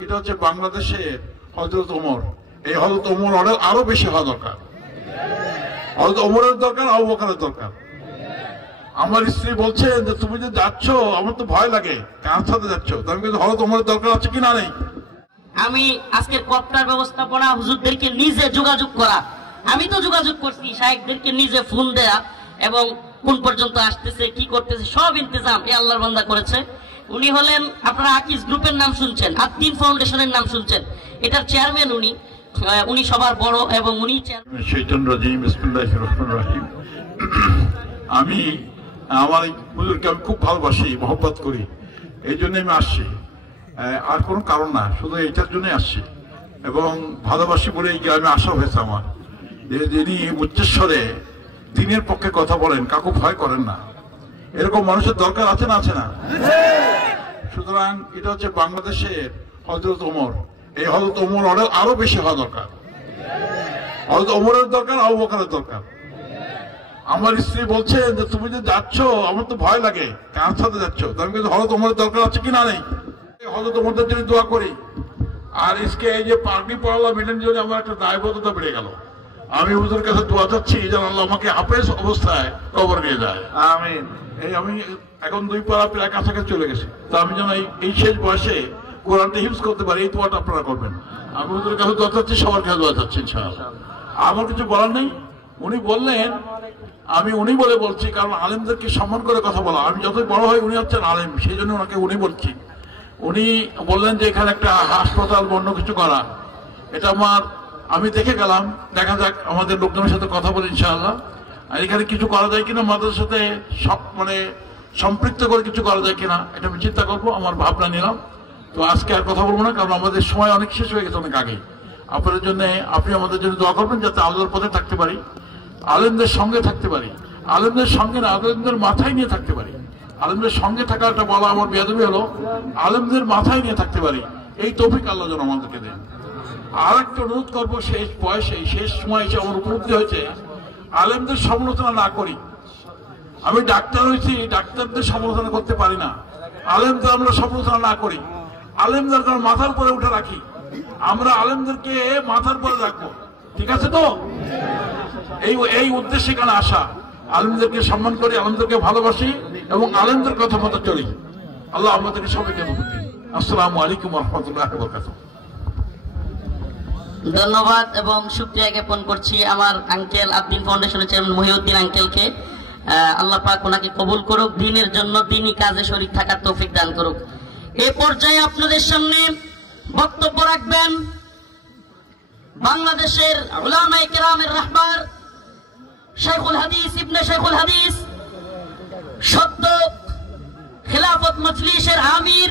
এটা হচ্ছে বাংলাদেশের হযরত ওমর। এই হযরত ওমর আরো বেশি হওয়া দরকার। হযরত ওমরের দরকার, আবু বকরের দরকার। আমার স্ত্রী বলছে যে তুমি যে যাচ্ছ আমার তো ভয় লাগে, কার সাথে যাচ্ছ? আমি কিন্তু হযরত ওমরের দরকার আছে কিনা নেই। আমি আজকের কপ্টার ব্যবস্থাপনা হুজুরদেরকে নিজে যোগাযোগ করা, আমি তো যোগাযোগ করছি, শায়েখদেরকে নিজে ফোন দেয়া এবং কোন পর্যন্ত আসতেছে কি করতেছে সব ইন্তজাম এই আল্লাহর বান্দা করেছে। উনি হলেন, আপনারা আকিজ গ্রুপের নাম শুনছেন, আদ্দিন ফাউন্ডেশনের নাম শুনছেন, এটার চেয়ারম্যান উনি সবার বড় এবং উনি আমি আমার হুজুরকে আমি খুব ভালোবাসি, মহব্বত করি, এই জন্য আমি আসছি, আর কোনো কারণ না, শুধু এইটার জন্যই আসছি এবং ভালোবাসি বলে এই গ্রামে আসা হয়েছে আমার। যিনি উচ্চস্বরে দিনের পক্ষে কথা বলেন, কাকু ভয় করেন না, এরকম মানুষের দরকার আছে না? আছে না? সুতরাং এটা হচ্ছে বাংলাদেশের হযরত ওমর। এই হযরত ওমর আরো বেশি হওয়া দরকার। হযরত ওমরের দরকার, আবু বকরের দরকার। আমার স্ত্রী বলছে যে তুমি যে যাচ্ছ আমার তো ভয় লাগে, কার সাথে যাচ্ছ? আমি কিন্তু হযরত ওমরের দরকার আছে কিনা নেই। হযরত ওমরের জন্য দোয়া করি। আর আজকে এই যে পাগড়ি পরালাম, এটার জন্য আমার একটা দায়বদ্ধতা বেড়ে গেল। আমি হুজুরের কাছে দোয়া চাচ্ছি যেন আল্লাহ আমাকে হাফেজ অবস্থায় কবর নিয়ে যায়। আমিন। আমি এখন 2 পারা প্রায় কাছাকাছি চলে গেছি, তো আমি যেন এই শেষ বয়সে কোরআনটা হিফজ করতে পারি, এই দোয়াটা আপনারা করবেন। আমি হুজুরের কাছে দোয়া চাচ্ছি, সবার কাছে দোয়া চাচ্ছি ইনশাআল্লাহ। আমার কিছু বলার নেই। উনি বললেন, আমি উনি বলে বলছি, কারণ আলেমদেরকে সম্মান করে কথা বলা। আমি যতই বড় হই, উনি হচ্ছেন আলেম, সেই জন্য ওনাকে উনি বলছি। উনি বললেন যে এখানে একটা হাসপাতাল বন্য কিছু করা, এটা আমি দেখে গেলাম, দেখা যাক আমাদের লোকজনের সাথে কথা বলি ইনশাআল্লাহ। আর এখানে কিছু করা যায় কিনা, মাদ্রাসার সাথে সম্পৃক্ত করে কিছু করা যায় কিনা, এটা আমি চিন্তা করবো, আমার ভাবনা নিলাম। তো আজকে আর কথা বলবো না, কারণ আমাদের সময় অনেক শেষ হয়ে গেছে অনেক আগেই। আপনাদের জন্য, আপনি আমাদের জন্য দোয়া করবেন যাতে আল্লাহর পথে থাকতে পারি, আলেমদের সঙ্গে থাকতে পারি, আলেমদের সঙ্গে না, আলেমদের মাথায় নিয়ে থাকতে পারি। আলেমদের সঙ্গে থাকাটা বলা আমার বেয়াদবি হলো, আলেমদের মাথায় নিয়ে থাকতে পারি, এই তৌফিক আল্লাহ যেন আমাদেরকে দেন। আর একটা অনুরোধ করবো, শেষ বয়সে, শেষ সময় এসে আমার উপলব্ধি হয়েছে, আলেমদের সমালোচনা না করি। আমি ডাক্তার হয়েছি, ডাক্তারদের সমালোচনা করতে পারি না। আলেমদের আমরা সমালোচনা না করি, আলেমদের মাথার উপরে উঠে রাখি, আমরা আলেমদেরকে মাথার উপরে রাখবো, ঠিক আছে তো? এই উদ্দেশ্যে এখানে আসা, আলেমদেরকে সম্মান করি, আলেমদেরকে ভালোবাসি এবং আলেমদের কথা মতো চলি। আল্লাহ আমাদেরকে সবাইকে মদত দিন। আসসালামু আলাইকুম ওয়া রাহমাতুল্লাহি ওয়া বারাকাতুহু। ধন্যবাদ এবং শুকরিয়া জ্ঞাপন করছি আমার আঙ্কেল, আদ্দিন ফাউন্ডেশনের চেয়ারম্যান মহিউদ্দিন আঙ্কেলকে। আল্লাহ পাক ওনাকে কবুল করুক, দ্বীনের জন্য দ্বীনি কাজে শরীক থাকার তৌফিক দান করুক। এই পর্যায়ে আপনাদের সামনে বক্তব্য রাখবেন বাংলাদেশের উলামায়ে কেরামের রাহবার, শাইখুল হাদিস, ইবনে শাইখুল হাদিস, সদ্য খিলাফত মজলিসের আমির